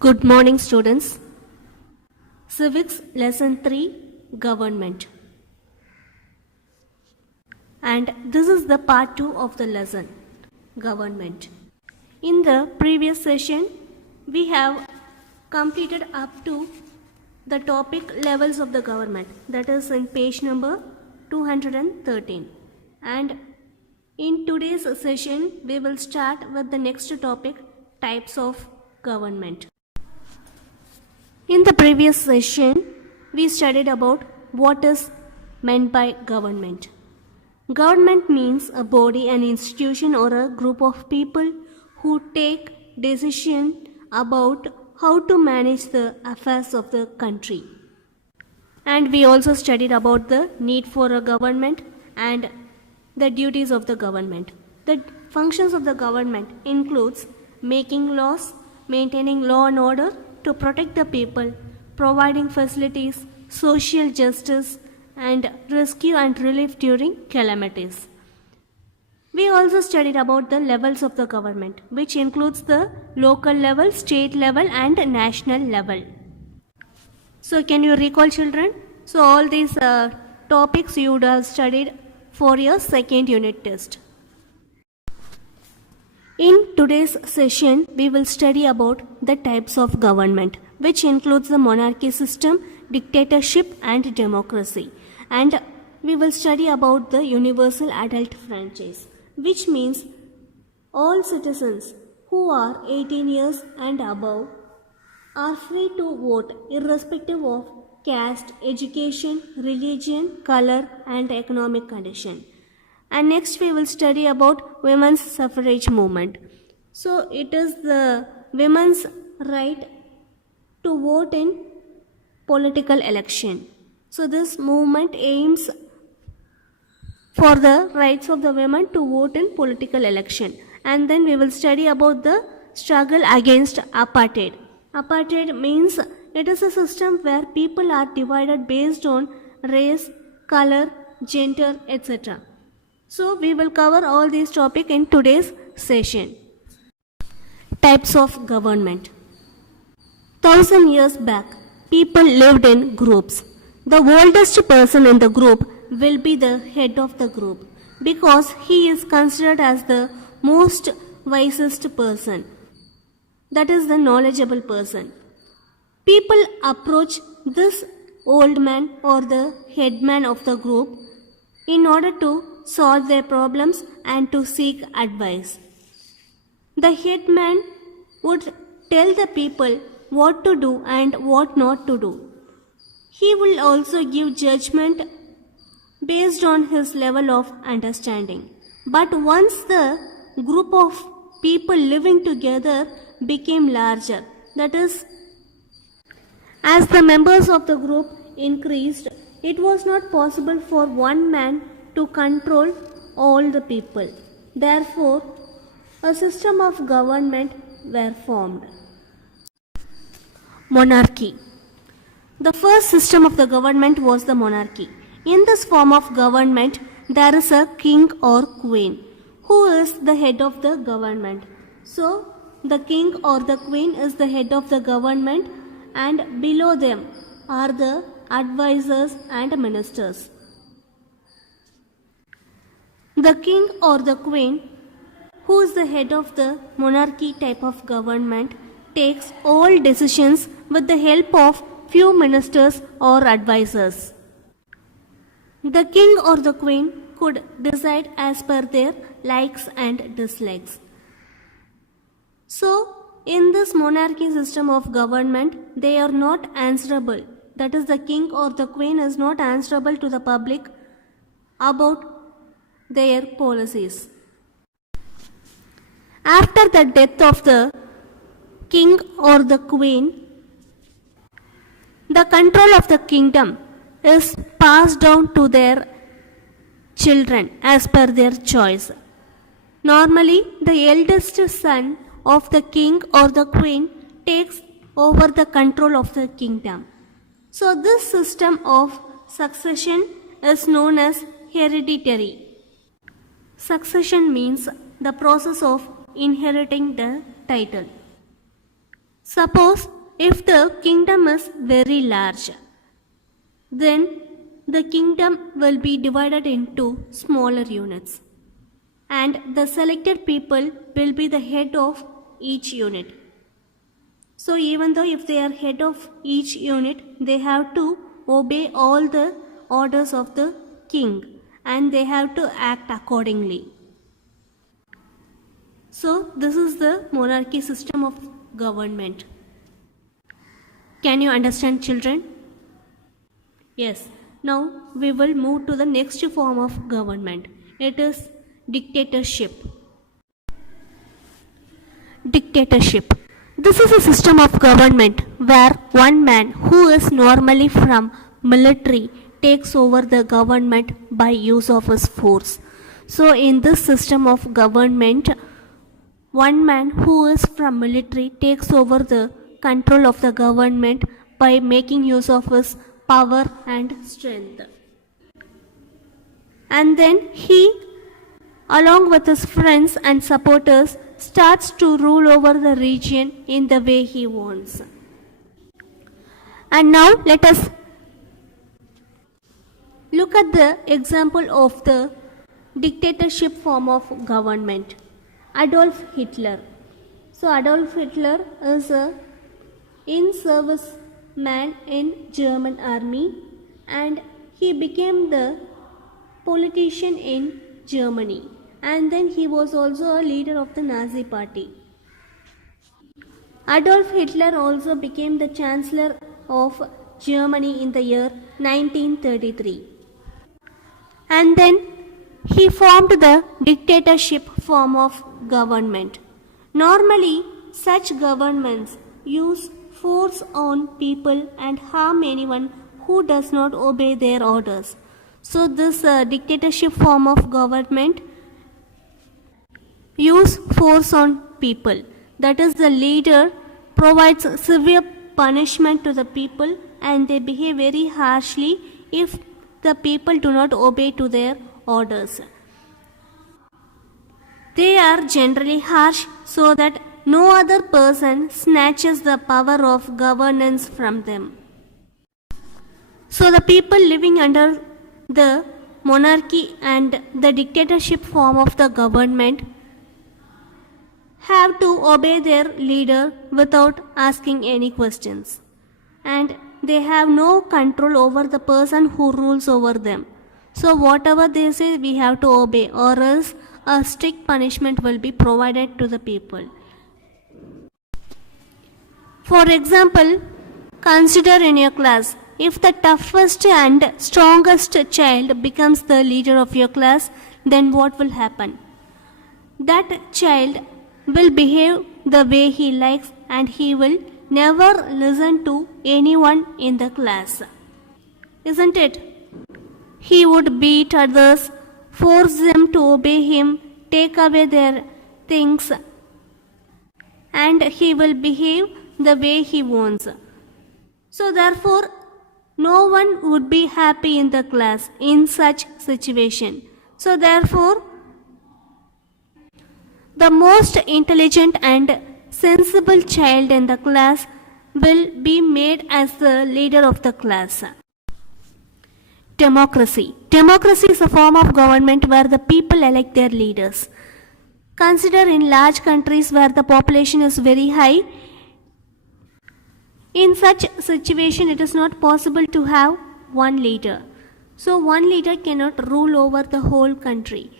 Good morning, students. Civics Lesson 3 Government. And this is the part 2 of the lesson Government. In the previous session, we have completed up to the topic levels of the government, that is in page number 213. And in today's session, we will start with the next topic, types of government. In the previous session, we studied about what is meant by government. Government means a body, an institution, or a group of people who take decision about how to manage the affairs of the country. And we also studied about the need for a government and the duties of the government. The functions of the government includes making laws, maintaining law and order, to protect the people, providing facilities, social justice, and rescue and relief during calamities. We also studied about the levels of the government, which includes the local level, state level, and national level. So can you recall, children? So all these topics you would have studied for your second unit test. In today's session, we will study about the types of government, which includes the monarchy system, dictatorship, and democracy. And we will study about the universal adult franchise, which means all citizens who are 18 years and above are free to vote irrespective of caste, education, religion, color, and economic condition. And next we will study about women's suffrage movement. So it is the women's right to vote in political election. So this movement aims for the rights of the women to vote in political election. And then we will study about the struggle against apartheid. Apartheid means it is a system where people are divided based on race, color, gender, etc. So we will cover all these topics in today's session. Types of government. 1000 years back, people lived in groups. The oldest person in the group will be the head of the group because he is considered as the most wisest person. That is the knowledgeable person. People approach this old man or the headman of the group in order to solve their problems and to seek advice. The headman would tell the people what to do and what not to do. He will also give judgment based on his level of understanding. But once the group of people living together became larger, that is, as the members of the group increased, it was not possible for one man to control all the people. Therefore, a system of government were formed. Monarchy. The first system of the government was the monarchy. In this form of government, there is a king or queen who is the head of the government. So, the king or the queen is the head of the government, and below them are the advisors and ministers. The king or the queen, who is the head of the monarchy type of government, takes all decisions with the help of few ministers or advisors. The king or the queen could decide as per their likes and dislikes. So, in this monarchy system of government, they are not answerable. That is, the king or the queen is not answerable to the public about their policies. After the death of the king or the queen, the control of the kingdom is passed down to their children as per their choice. Normally, the eldest son of the king or the queen takes over the control of the kingdom. So this system of succession is known as hereditary. Succession means the process of inheriting the title. Suppose if the kingdom is very large, then the kingdom will be divided into smaller units, and the selected people will be the head of each unit. So even though if they are head of each unit, they have to obey all the orders of the king and they have to act accordingly. So this is the monarchy system of government. Can you understand, children? Yes. Now we will move to the next form of government. It is dictatorship. Dictatorship. This is a system of government where one man who is normally from military takes over the government by use of his force. So in this system of government, one man who is from military takes over the control of the government by making use of his power and strength. And then he, along with his friends and supporters, starts to rule over the region in the way he wants. And now let us look at the example of the dictatorship form of government. Adolf Hitler. So Adolf Hitler is a in-service man in German army and he became the politician in Germany, and then he was also a leader of the Nazi party. Adolf Hitler also became the Chancellor of Germany in the year 1933. And then he formed the dictatorship form of government. Normally, such governments use force on people and harm anyone who does not obey their orders. So this dictatorship form of government use force on people. That is, the leader provides severe punishment to the people and they behave very harshly if the people do not obey to their orders. They are generally harsh so that no other person snatches the power of governance from them. So the people living under the monarchy and the dictatorship form of the government have to obey their leader without asking any questions, and they have no control over the person who rules over them. So whatever they say, we have to obey, or else a strict punishment will be provided to the people. For example, consider in your class, if the toughest and strongest child becomes the leader of your class, then what will happen? That child will behave the way he likes and he will never listen to anyone in the class. Isn't it? He would beat others, force them to obey him, take away their things, and he will behave the way he wants. So therefore, no one would be happy in the class in such situation. So therefore, the most intelligent and sensible child in the class will be made as the leader of the class. Democracy. Democracy is a form of government where the people elect their leaders. Consider in large countries where the population is very high. In such situation, it is not possible to have one leader. So one leader cannot rule over the whole country.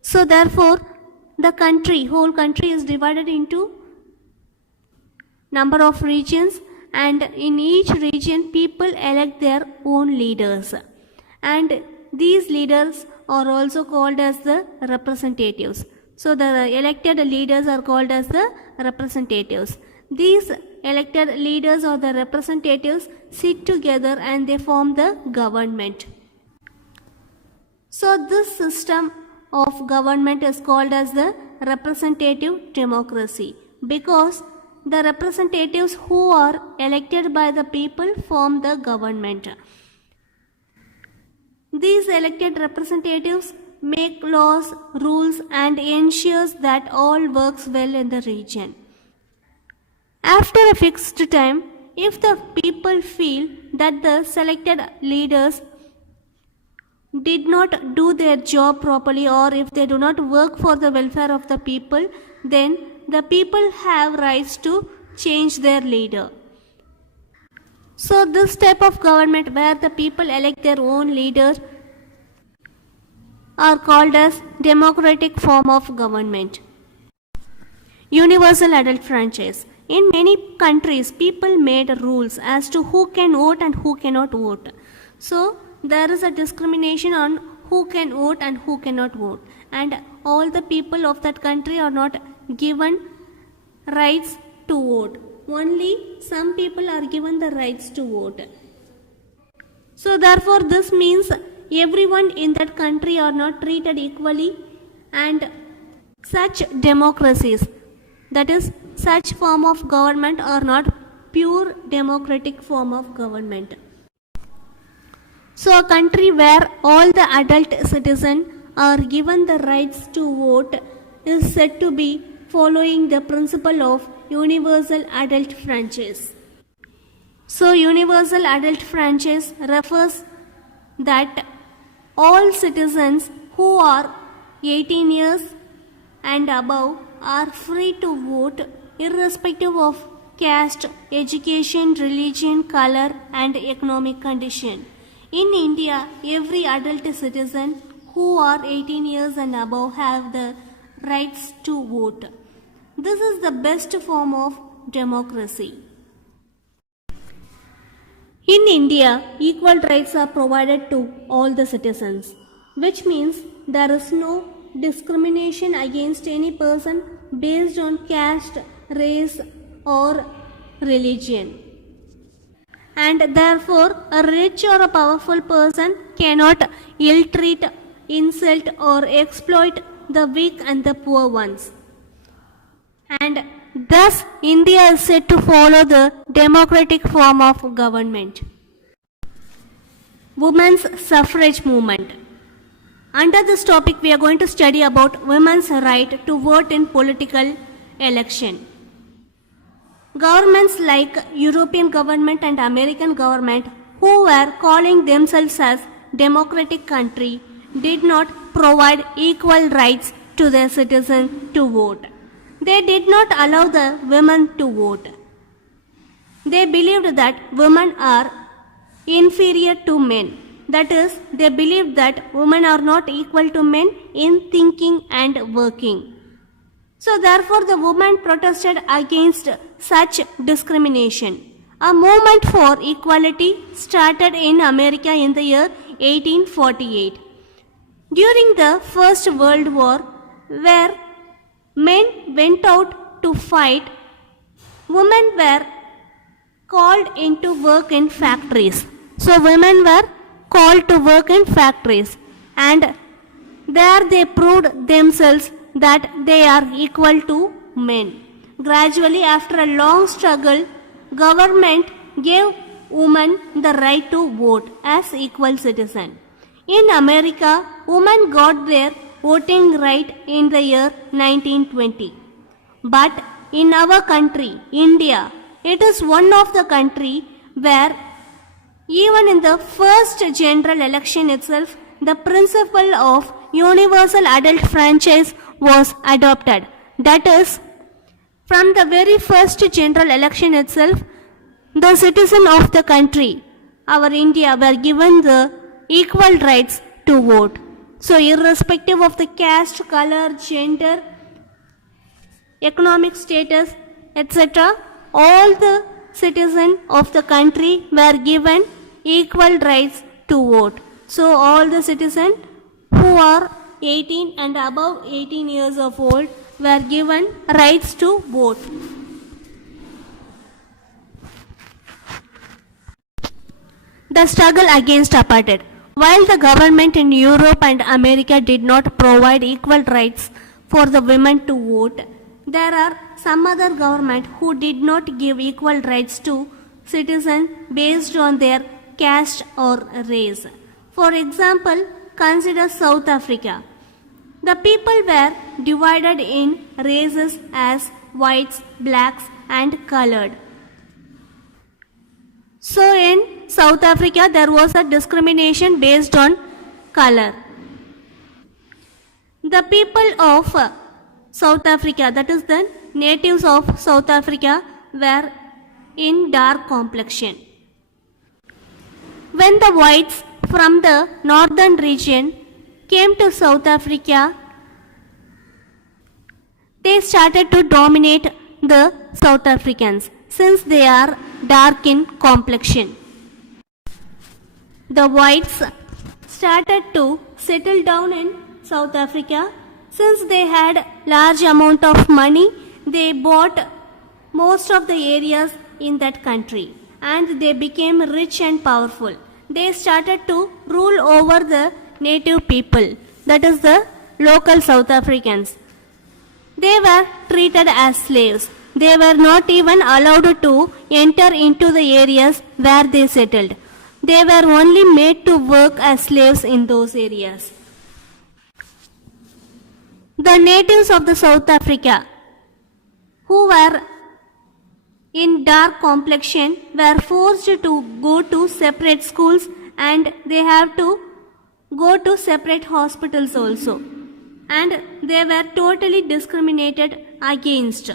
So therefore, the whole country is divided into number of regions, and in each region people elect their own leaders. And these leaders are also called as the representatives. So the elected leaders are called as the representatives. These elected leaders or the representatives sit together and they form the government. So this system of government is called as the representative democracy, because the representatives who are elected by the people form the government. These elected representatives make laws, rules, and ensures that all works well in the region. After a fixed time, if the people feel that the selected leaders did not do their job properly, or if they do not work for the welfare of the people, then the people have rights to change their leader. So this type of government where the people elect their own leader are called as democratic form of government. Universal adult franchise. In many countries, people made rules as to who can vote and who cannot vote. So there is a discrimination on who can vote and who cannot vote, and all the people of that country are not given rights to vote. Only some people are given the rights to vote. So therefore this means everyone in that country are not treated equally, and such democracies, that is such form of government, are not pure democratic form of government. So a country where all the adult citizens are given the rights to vote is said to be following the principle of universal adult franchise. So universal adult franchise refers that all citizens who are 18 years and above are free to vote irrespective of caste, education, religion, color and economic condition. In India, every adult citizen who are 18 years and above have the rights to vote. This is the best form of democracy. In India, equal rights are provided to all the citizens, which means there is no discrimination against any person based on caste, race or religion. And therefore, a rich or a powerful person cannot ill-treat, insult or exploit the weak and the poor ones. And thus, India is said to follow the democratic form of government. Women's suffrage movement. Under this topic, we are going to study about women's right to vote in political election. Governments like European government and American government, who were calling themselves as democratic country, did not provide equal rights to their citizens to vote. They did not allow the women to vote. They believed that women are inferior to men. That is, they believed that women are not equal to men in thinking and working. So therefore the women protested against such discrimination. A movement for equality started in America in the year 1848. During the First World War, where men went out to fight, women were called into work in factories. So women were called to work in factories, and there they proved themselves that they are equal to men. Gradually, after a long struggle, government gave women the right to vote as equal citizen. In America, women got their voting right in the year 1920. But in our country, India, it is one of the country where even in the first general election itself, the principle of universal adult franchise was adopted. That is, from the very first general election itself, the citizen of the country, our India, were given the equal rights to vote. So irrespective of the caste, color, gender, economic status, etc., all the citizens of the country were given equal rights to vote. So all the citizens who are 18 and above 18 years of old were given rights to vote. The struggle against apartheid. While the government in Europe and America did not provide equal rights for the women to vote, there are some other government who did not give equal rights to citizens based on their caste or race. For example, consider South Africa. The people were divided in races as whites, blacks, and colored. So in South Africa there was a discrimination based on color. The people of South Africa, that is the natives of South Africa, were in dark complexion. When the whites from the northern region came to South Africa, they started to dominate the South Africans since they are dark in complexion. The whites started to settle down in South Africa. Since they had large amount of money, they bought most of the areas in that country and they became rich and powerful. They started to rule over the native people, that is the local South Africans. They were treated as slaves. They were not even allowed to enter into the areas where they settled. They were only made to work as slaves in those areas. The natives of the South Africa who were in dark complexion were forced to go to separate schools and they have to go to separate hospitals also. And they were totally discriminated against.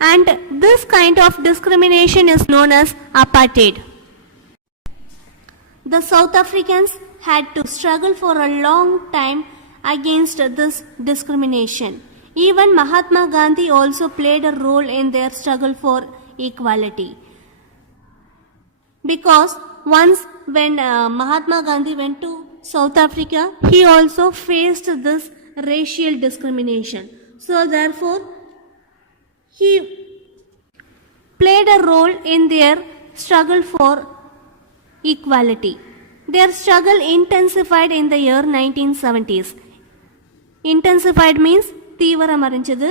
And this kind of discrimination is known as apartheid. The South Africans had to struggle for a long time against this discrimination. Even Mahatma Gandhi also played a role in their struggle for equality. Because once when Mahatma Gandhi went to South Africa, he also faced this racial discrimination. So therefore, he played a role in their struggle for equality. Their struggle intensified in the year 1970s. Intensified means தீவிரம் அடைஞ்சது.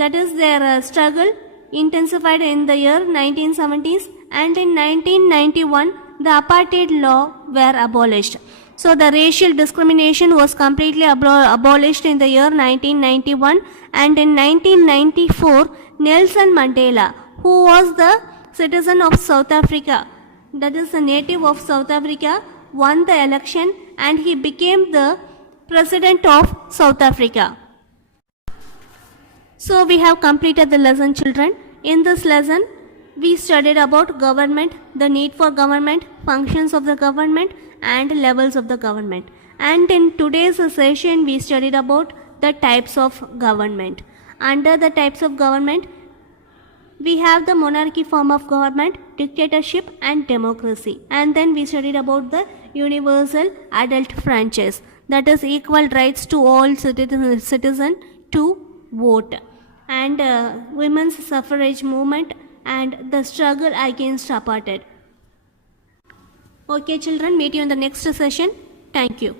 That is their struggle intensified in the year 1970s, and in 1991 the apartheid law were abolished. So the racial discrimination was completely abolished in the year 1991, and in 1994 Nelson Mandela, who was the citizen of South Africa, that is a native of South Africa, won the election and he became the president of South Africa. So we have completed the lesson, children. In this lesson, we studied about government, the need for government, functions of the government and levels of the government. And in today's session, we studied about the types of government. Under the types of government, we have the monarchy form of government, dictatorship and democracy. And then we studied about the universal adult franchise, that is equal rights to all citizens to vote, and women's suffrage movement and the struggle against apartheid. Okay children, meet you in the next session. Thank you.